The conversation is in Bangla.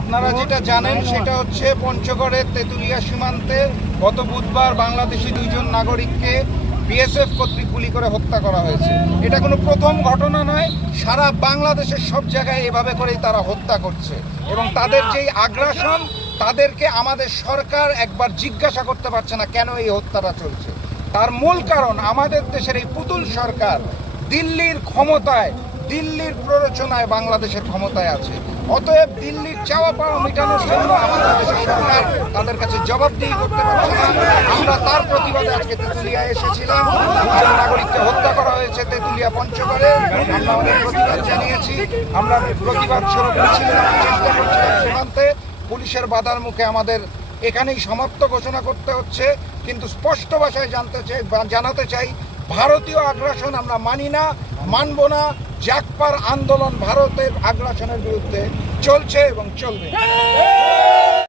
আপনারা যেটা জানেন সেটা হচ্ছে পঞ্চগড়ের তেঁতুলিয়া সীমান্তে গত বুধবার বাংলাদেশি দুইজন নাগরিককে বিএসএফ কর্তৃক গুলি করে হত্যা করা হয়েছে। এটা কোনো প্রথম ঘটনা নয়, সারা বাংলাদেশের সব জায়গায় এভাবে করেই তারা হত্যা করছে। এবং তাদের যেই আগ্রাসন, তাদেরকে আমাদের সরকার একবার জিজ্ঞাসা করতে পারছে না কেন এই হত্যাটা চলছে। তার মূল কারণ আমাদের দেশের এই পুতুল সরকার দিল্লির ক্ষমতায় দিল্লির প্ররোচনায় বাংলাদেশের ক্ষমতায় আছে। অতএব দিল্লির চাওয়া পাওয়া মেটানোর জন্য আমাদের সরকার তাদের কাছে জবাবদিহি করতে পারছে না। আমরা তার প্রতিবাদে আজকে তেঁতুলিয়া এসেছিলাম। নাগরিককে হত্যা করা হয়েছে তেঁতুলিয়া পঞ্চগড়ে। আমরা আমাদের প্রতিবাদ জানিয়েছি। আমরা প্রতিবাদ স্বরূপ মিছিল চেষ্টা করছিলাম সীমান্তে। পুলিশের বাধার মুখে আমাদের এখানেই সমাপ্ত ঘোষণা করতে হচ্ছে। কিন্তু স্পষ্ট ভাষায় জানতে চাই জানাতে চাই, ভারতীয় আগ্রাসন আমরা মানি না, মানব না। জাকপার আন্দোলন ভারতের আগ্রাসনের বিরুদ্ধে চলছে এবং চলবে।